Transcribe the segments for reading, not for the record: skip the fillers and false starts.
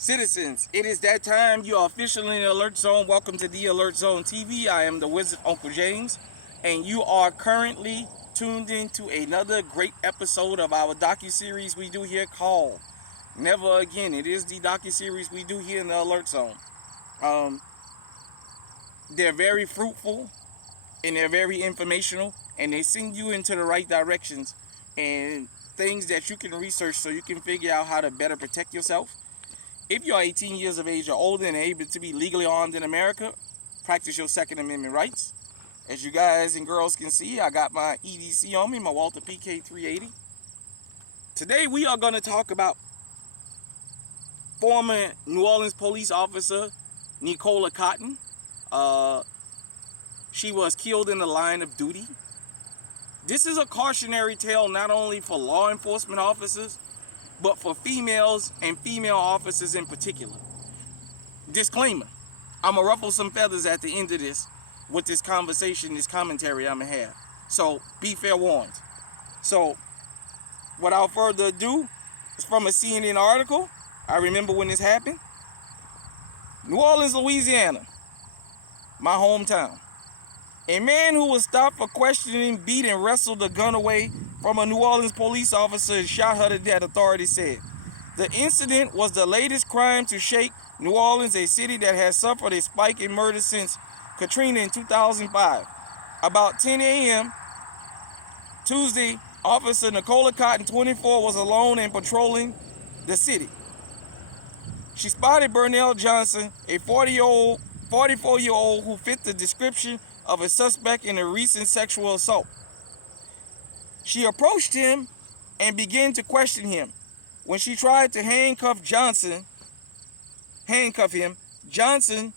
Citizens, it is that time. You are officially in the Alert Zone. Welcome to the Alert Zone TV. I am the Wizard Uncle James, and you are currently tuned in to another great episode of our docu-series we do here called Never Again. It is the docu-series we do here in the Alert Zone. They're very fruitful, and they're very informational, and they send you into the right directions and things that you can research so you can figure out how to better protect yourself. If you are 18 years of age or older and able to be legally armed in America, practice your Second Amendment rights. As you guys and girls can see, I got my EDC on me, my Walther PK 380. Today we are going to talk about former New Orleans police officer Nicola Cotton. She was killed in the line of duty. This is a cautionary tale not only for law enforcement officers, but for females and female officers in particular. Disclaimer, I'm going to ruffle some feathers at the end of this with this conversation, this commentary I'm going to have. So be fair warned. So without further ado, it's from a CNN article. I remember when this happened. New Orleans, Louisiana, my hometown. A man who was stopped for questioning, beat, and wrestled a gun away from a New Orleans police officer and shot her to death, authorities said. The incident was the latest crime to shake New Orleans, a city that has suffered a spike in murder since Katrina in 2005. About 10 a.m. Tuesday, Officer Nicola Cotton, 24, was alone and patrolling the city. She spotted Burnell Johnson, a 44-year-old who fit the description of a suspect in a recent sexual assault. She approached him and began to question him. When she tried to handcuff him, Johnson,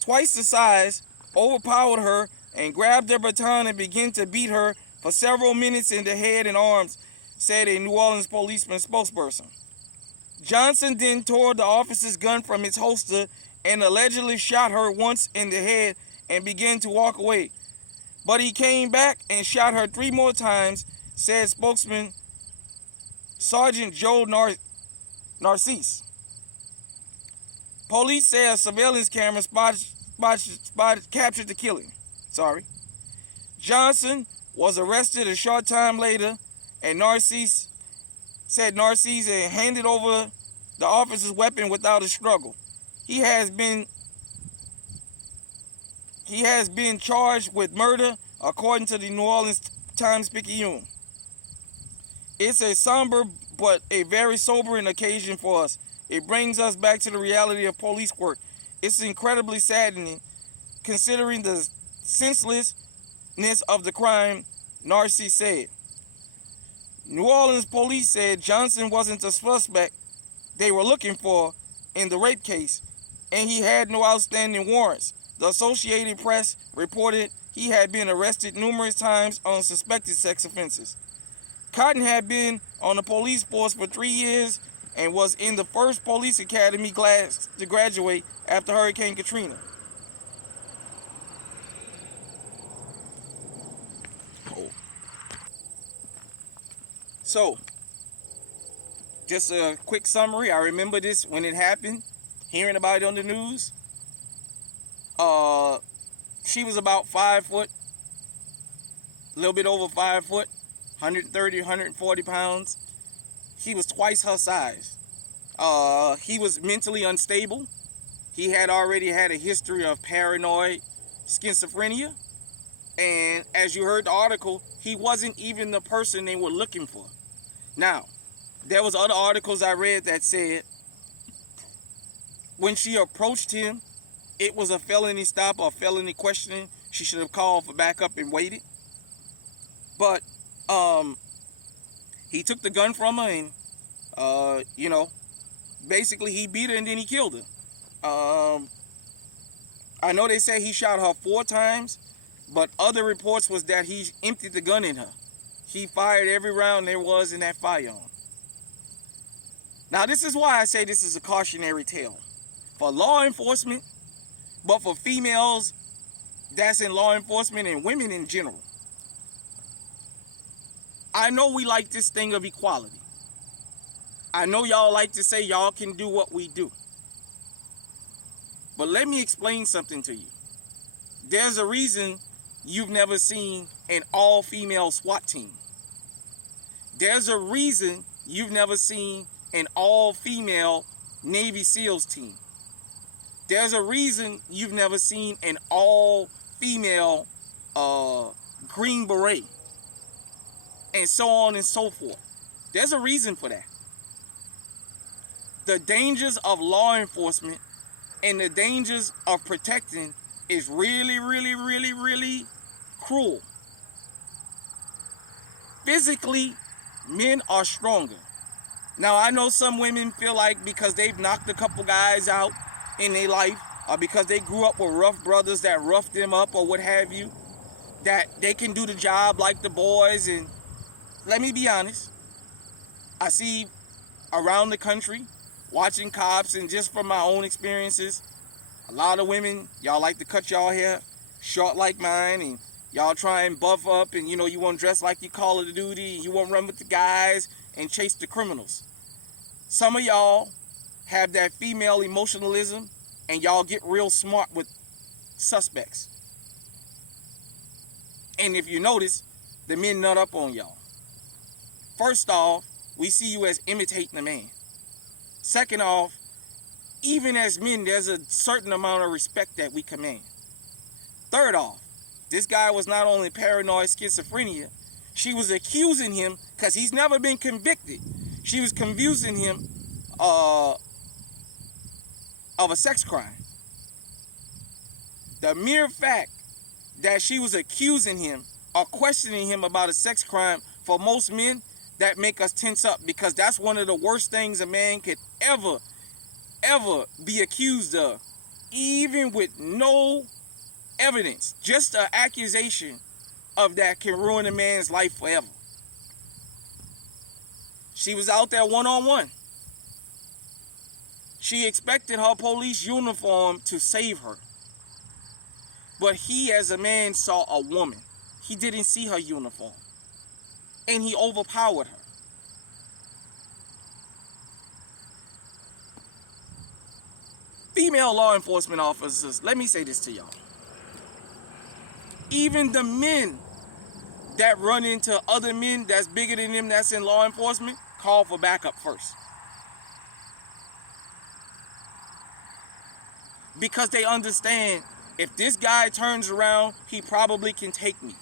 twice the size, overpowered her and grabbed her baton and began to beat her for several minutes in the head and arms, said a New Orleans policeman spokesperson. Johnson then tore the officer's gun from its holster and allegedly shot her once in the head and began to walk away. But he came back and shot her 3 more times, said spokesman Sergeant Joe Narcisse. Police say a surveillance camera captured the killing. Johnson was arrested a short time later, and Narcisse handed over the officer's weapon without a struggle. He has been charged with murder, according to the New Orleans Times-Picayune. It's a somber but a very sobering occasion for us. It brings us back to the reality of police work. It's incredibly saddening, considering the senselessness of the crime, Narcisse said. New Orleans police said Johnson wasn't the suspect they were looking for in the rape case, and he had no outstanding warrants. The Associated Press reported he had been arrested numerous times on suspected sex offenses. Cotton had been on the police force for 3 years and was in the first police academy class to graduate after Hurricane Katrina. So, just a quick summary. I remember this when it happened, hearing about it on the news. She was about 5 foot, a little bit over 5 foot, 130, 140 pounds. He was twice her size. He was mentally unstable. He had already had a history of paranoid schizophrenia. And as you heard the article, he wasn't even the person they were looking for. Now, there was other articles I read that said when she approached him, it was a felony stop or felony questioning. She should have called for backup and waited. But he took the gun from her and, basically he beat her and then he killed her. I know they say he shot her 4 times, but other reports was that he emptied the gun in her. He fired every round there was in that firearm. Now, this is why I say this is a cautionary tale. For law enforcement, but for females that's in law enforcement and women in general. I know we like this thing of equality. I know y'all like to say y'all can do what we do. But let me explain something to you. There's a reason you've never seen an all-female SWAT team. There's a reason you've never seen an all-female Navy SEALs team. There's a reason you've never seen an all-female Green Beret, and so on and so forth. There's a reason for that. The dangers of law enforcement and the dangers of protecting is really, really, really, really cruel. Physically, men are stronger. Now, I know some women feel like because they've knocked a couple guys out in their life, or because they grew up with rough brothers that roughed them up or what have you, that they can do the job like the boys. And let me be honest, I see around the country, watching cops, and just from my own experiences, a lot of women, y'all like to cut y'all hair short like mine, and y'all try and buff up, and you know, you want to dress like you Call of Duty, you want to run with the guys and chase the criminals. Some of y'all have that female emotionalism, and y'all get real smart with suspects. And if you notice, the men nut up on y'all. First off, we see you as imitating a man. Second off, even as men, there's a certain amount of respect that we command. Third off, this guy was not only paranoid schizophrenia, she was accusing him, because he's never been convicted, she was accusing him of a sex crime. The mere fact that she was accusing him or questioning him about a sex crime, for most men, that make us tense up, because that's one of the worst things a man could ever be accused of, even with no evidence. Just an accusation of that can ruin a man's life forever. She was out there one-on-one. She expected her police uniform to save her. But he, as a man, saw a woman. He didn't see her uniform. And he overpowered her. Female law enforcement officers, let me say this to y'all. Even the men that run into other men that's bigger than them that's in law enforcement, call for backup first. Because they understand, if this guy turns around, he probably can take me.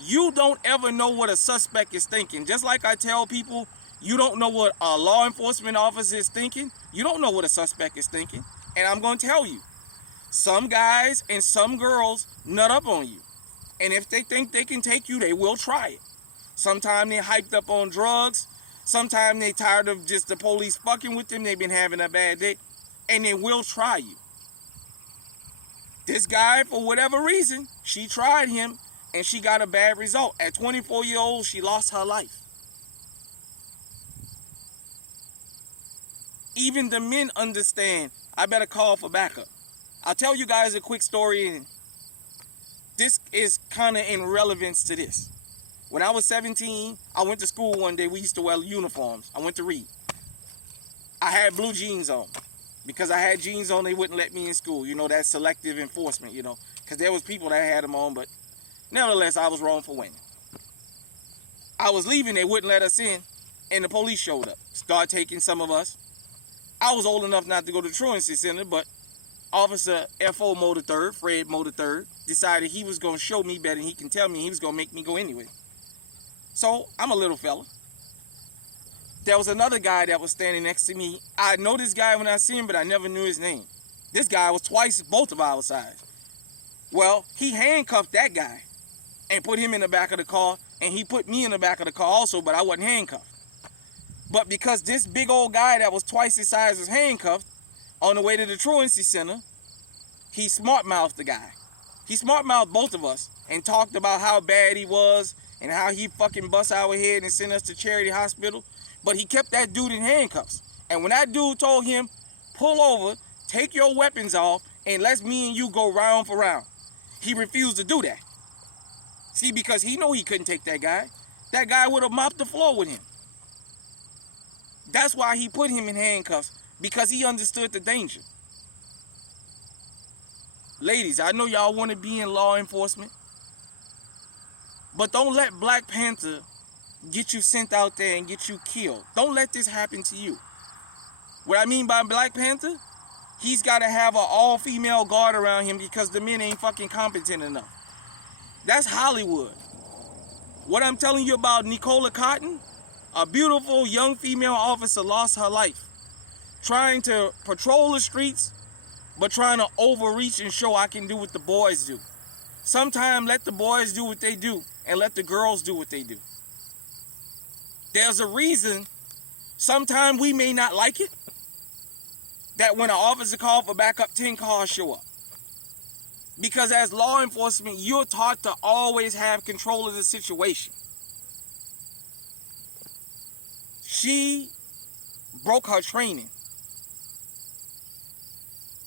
You don't ever know what a suspect is thinking. Just like I tell people, you don't know what a law enforcement officer is thinking. You don't know what a suspect is thinking. And I'm going to tell you, some guys and some girls nut up on you. And if they think they can take you, they will try it. Sometimes they're hyped up on drugs. Sometimes they're tired of just the police fucking with them. They've been having a bad day. And they will try you. This guy, for whatever reason, she tried him and she got a bad result. At 24 years old, she lost her life. Even the men understand, I better call for backup. I'll tell you guys a quick story, and this is kind of in relevance to this. When I was 17, I went to school one day. We used to wear uniforms. I went to read. I had blue jeans on. Because I had jeans on, they wouldn't let me in school. You know, that's selective enforcement, you know. Because there was people that had them on, but nevertheless, I was wrong for winning. I was leaving, they wouldn't let us in, and the police showed up. Started taking some of us. I was old enough not to go to the truancy center, but Officer F.O. Motor 3rd, Fred Motor 3rd, decided he was going to show me better than he can tell me. He was going to make me go anyway. So, I'm a little fella. There was another guy that was standing next to me. I know this guy when I see him, but I never knew his name. This guy was twice both of our size. Well, he handcuffed that guy and put him in the back of the car, and he put me in the back of the car also, but I wasn't handcuffed. But because this big old guy that was twice his size was handcuffed, on the way to the truancy center, he smart-mouthed the guy. He smart-mouthed both of us and talked about how bad he was and how he fucking bust our head and sent us to Charity Hospital. But he kept that dude in handcuffs. And when that dude told him, pull over, take your weapons off, and let me and you go round for round, he refused to do that. See, because he knew he couldn't take that guy. That guy would have mopped the floor with him. That's why he put him in handcuffs, because he understood the danger. Ladies, I know y'all want to be in law enforcement, but don't let Black Panther get you sent out there and get you killed. Don't let this happen to you. What I mean by Black Panther, he's got to have an all-female guard around him because the men ain't fucking competent enough. That's Hollywood. What I'm telling you about Nicola Cotton, a beautiful young female officer lost her life trying to patrol the streets, but trying to overreach and show I can do what the boys do. Sometimes let the boys do what they do and let the girls do what they do. There's a reason, sometimes we may not like it, that when an officer calls for backup, 10 cars show up. Because as law enforcement, you're taught to always have control of the situation. She broke her training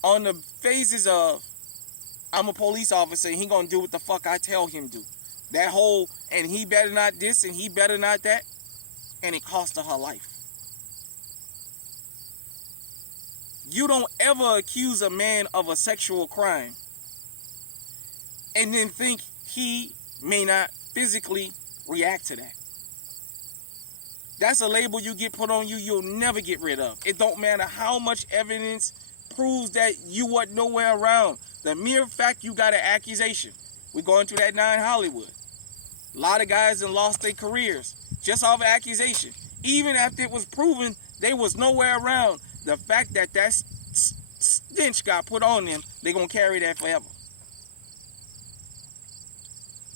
on the phases of, I'm a police officer and he gonna do what the fuck I tell him to. That whole, and he better not this and he better not that, and it cost her life. You don't ever accuse a man of a sexual crime and then think he may not physically react to that. That's a label you get put on you, you'll never get rid of. It don't matter how much evidence proves that you wasn't nowhere around. The mere fact you got an accusation. We're going through that now in Hollywood. A lot of guys have lost their careers just off of accusation. Even after it was proven they was nowhere around, the fact that that stench got put on them, they're going to carry that forever.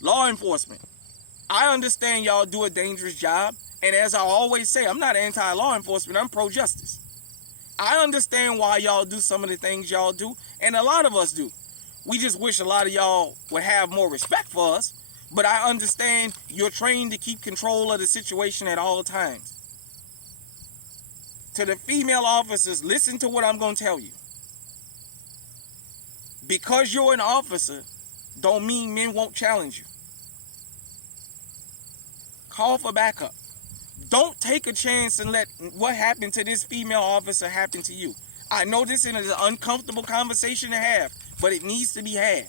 Law enforcement. I understand y'all do a dangerous job. And as I always say, I'm not anti-law enforcement. I'm pro-justice. I understand why y'all do some of the things y'all do. And a lot of us do. We just wish a lot of y'all would have more respect for us. But I understand you're trained to keep control of the situation at all times. To the female officers, listen to what I'm going to tell you. Because you're an officer, don't mean men won't challenge you. Call for backup. Don't take a chance and let what happened to this female officer happen to you. I know this is an uncomfortable conversation to have, but it needs to be had.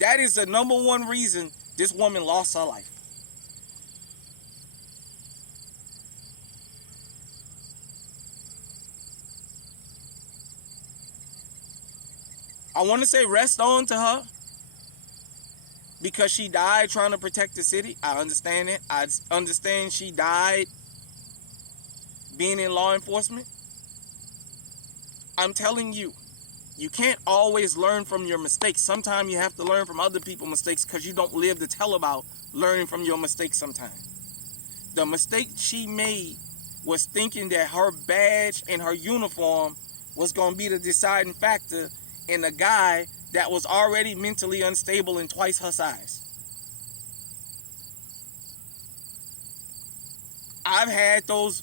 That is the number one reason this woman lost her life. I want to say rest on to her because she died trying to protect the city. I understand it. I understand she died being in law enforcement. I'm telling you, you can't always learn from your mistakes. Sometimes you have to learn from other people's mistakes because you don't live to tell about learning from your mistakes sometimes. The mistake she made was thinking that her badge and her uniform was going to be the deciding factor in a guy that was already mentally unstable and twice her size. I've had those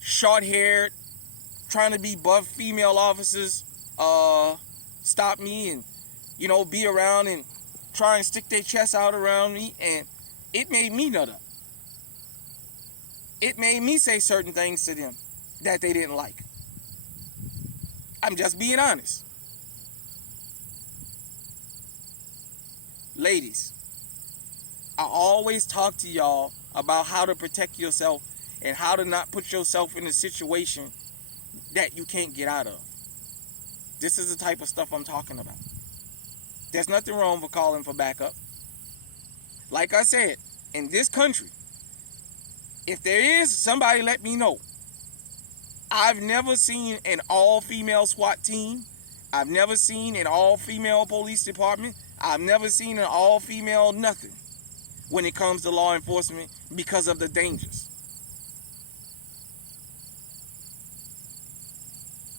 short-haired, trying to be buff female officers stop me and, be around and try and stick their chest out around me, and it made me nut up. It made me say certain things to them that they didn't like. I'm just being honest. Ladies, I always talk to y'all about how to protect yourself and how to not put yourself in a situation that you can't get out of. This is the type of stuff I'm talking about. There's nothing wrong with calling for backup. Like I said, in this country, if there is, somebody let me know. I've never seen an all-female SWAT team. I've never seen an all-female police department. I've never seen an all-female nothing when it comes to law enforcement because of the dangers.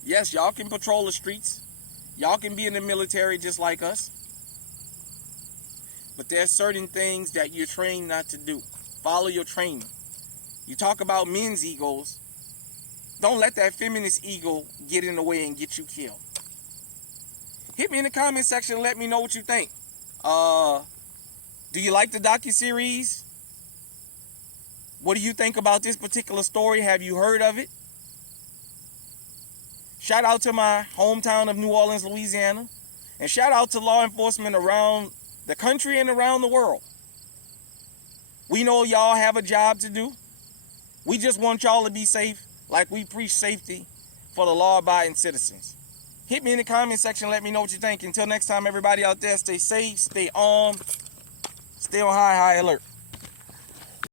Yes, y'all can patrol the streets. Y'all can be in the military just like us. But there's certain things that you're trained not to do. Follow your training. You talk about men's egos. Don't let that feminist ego get in the way and get you killed. Hit me in the comment section and let me know what you think. Do you like the docuseries? What do you think about this particular story? Have you heard of it? Shout out to my hometown of New Orleans, Louisiana. And shout out to law enforcement around the country and around the world. We know y'all have a job to do. We just want y'all to be safe, like we preach safety for the law-abiding citizens. Hit me in the comment section. Let me know what you think. Until next time, everybody out there, stay safe, stay armed, stay on high alert.